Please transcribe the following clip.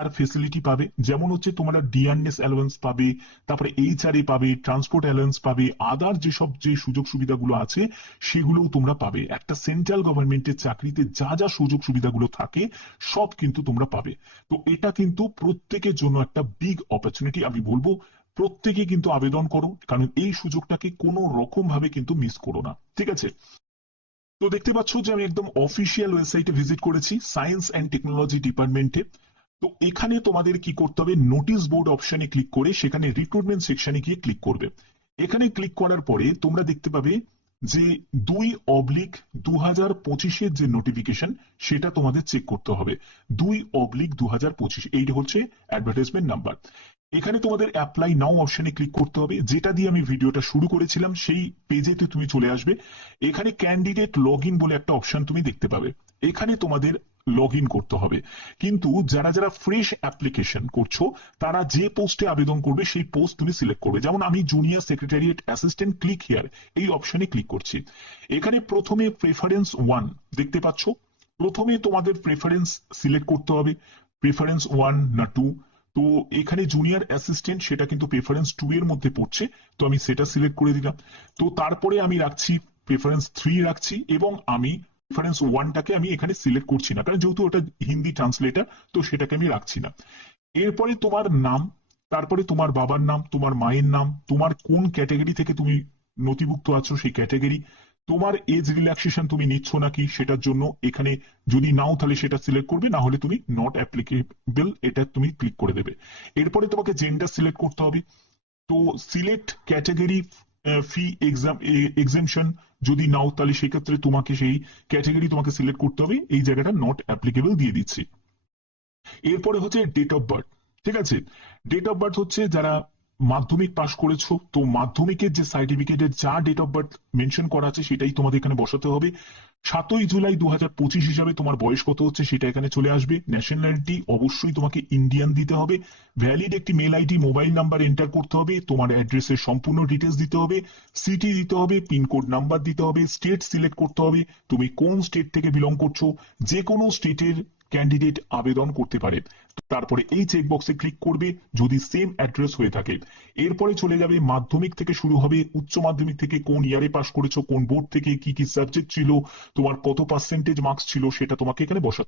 আর facility পাবে, যেমন হচ্ছে তোমরা ডিআরএস অ্যালাউন্স পাবে, তারপরে এইচআরএ পাবে, ট্রান্সপোর্ট অ্যালাউন্স পাবে, আদার যেসব যে সুযোগ সুবিধাগুলো আছে সেগুলোও তোমরা পাবে। একটা সেন্ট্রাল গভর্নমেন্টের চাকরিতে যা যা সুযোগ সুবিধাগুলো থাকে সব কিন্তু তোমরা পাবে। তো এটা কিন্তু প্রত্যেকের জন্য একটা বিগ অপরচুনিটি। আমি বলবো প্রত্যেকে কিন্তু আবেদন করো, কারণ এই সুযোগটাকে কোনো রকম ভাবে কিন্তু মিস করো না, ঠিক আছে? তো দেখতে পাচ্ছ যে আমি একদম অফিসিয়াল ওয়েবসাইটে ভিজিট করেছি, সায়েন্স অ্যান্ড টেকনোলজি ডিপার্টমেন্টে। তো এখানে তোমাদের কি করতে হবে, নোটিশ বোর্ড অপশনে ক্লিক করে সেখানে রিক্রুটমেন্ট সেকশনে গিয়ে ক্লিক করবে। এখানে ক্লিক করার পরে তোমরা দেখতে পাবে যে 2/2025 যে নোটিফিকেশন সেটা তোমাদের চেক করতে হবে। 2/2025 এইটা হচ্ছে অ্যাডভার্টাইজমেন্ট নাম্বার। এখানে তোমাদের অ্যাপ্লাই নাও অপশনে ক্লিক করতে হবে, যেটা দিয়ে আমি ভিডিওটা শুরু করেছিলাম সেই পেজেতে তুমি চলে আসবে। এখানে ক্যান্ডিডেট লগ ইন বলে একটা অপশন তুমি দেখতে পাবে, এখানে তোমাদের লগ ইন করতে হবে। কিন্তু যারা যারা ফ্রেশ অ্যাপ্লিকেশন করছো তারা যে পোস্টে আবেদন করবে সেই পোস্ট তুমি সিলেক্ট করবে। যেমন আমি junior secretariat assistant, click here এই অপশনে ক্লিক করছি। এখানে প্রথমে প্রেফারেন্স 1 দেখতে পাচ্ছ, প্রথমে তোমাদের প্রেফারেন্স সিলেক্ট করতে হবে, প্রেফারেন্স 1 না 2। তো এখানে জুনিয়র অ্যাসিস্ট্যান্ট সেটা কিন্তু প্রেফারেন্স 2 এর মধ্যে পড়ছে, তো আমি সেটা সিলেক্ট করে দিলাম। তো তারপরে আমি রাখছি প্রেফারেন্স 3 রাখছি, এবং আমি প্রেফারেন্স 1টাকে আমি এখানে সিলেক্ট করছি না, কারণ যেহেতু ওটা হিন্দি ট্রান্সলেটার, তো সেটাকে আমি রাখছি না। এরপরে তোমার নাম, তারপরে তোমার বাবার নাম, তোমার মায়ের নাম, তোমার কোন ক্যাটাগরি থেকে তুমি নথিভুক্ত আছো সেই ক্যাটাগরি, তোমার এজ রিল্যাক্সেশন তুমি নিচ্ছ নাকি সেটার জন্য এখানে যদি নাও তাহলে সেটা সিলেক্ট করবে, না হলে তুমি নট অ্যাপ্লিকেবল এটা তুমি ক্লিক করে দেবে। এরপরে তোমাকে জেন্ডার সিলেক্ট করতে হবে। তো সিলেক্ট ক্যাটাগরি ফি এক্সামশন যদি নাও তাহলে সেক্ষেত্রে তোমাকে সেই ক্যাটাগরি তোমাকে সিলেক্ট করতে হবে, এই জায়গাটা নট অ্যাপ্লিকেবল দিয়ে দিচ্ছি। এরপরে হচ্ছে ডেট অফ বার্থ, ঠিক আছে? ডেট অফ বার্থ হচ্ছে যারা মাধ্যমিক পাশ করেছো, তো মাধ্যমিকের যে সার্টিফিকেটের যা ডেট অফ বার্থ মেনশন করা আছে সেটাই তোমাদের এখানে বসাতে হবে। 7 জুলাই 2025 হিসাবে তোমার বয়স কত হচ্ছে সেটা এখানে চলে আসবে। ন্যাশনালিটি অবশ্যই তোমাকে ইন্ডিয়ান দিতে হবে। ভ্যালিড একটি mail ID mobile number enter করতে হবে, তোমার অ্যাড্রেসের সম্পূর্ণ ডিটেলস দিতে হবে, সিটি দিতে হবে, পিনকোড নাম্বার দিতে হবে, স্টেট সিলেক্ট করতে হবে, তুমি কোন স্টেট থেকে বিলং করছো। যে কোনো স্টেটের ক্যান্ডিডেট আবেদন করতে পারে। তারপরে এই চেকবক্সে ক্লিক করবে যদি সেম অ্যাড্রেস হয়ে থাকে। এরপরে চলে যাবে মাধ্যমিক থেকে শুরু হবে, উচ্চ মাধ্যমিক থেকে কোন ইয়ারে পাশ করেছো, কোন বোর্ড থেকে, কি কি সাবজেক্ট ছিল, তোমার কত পার্সেন্টেজ মার্কস ছিল সেটা তোমাকে এখানে বসাতে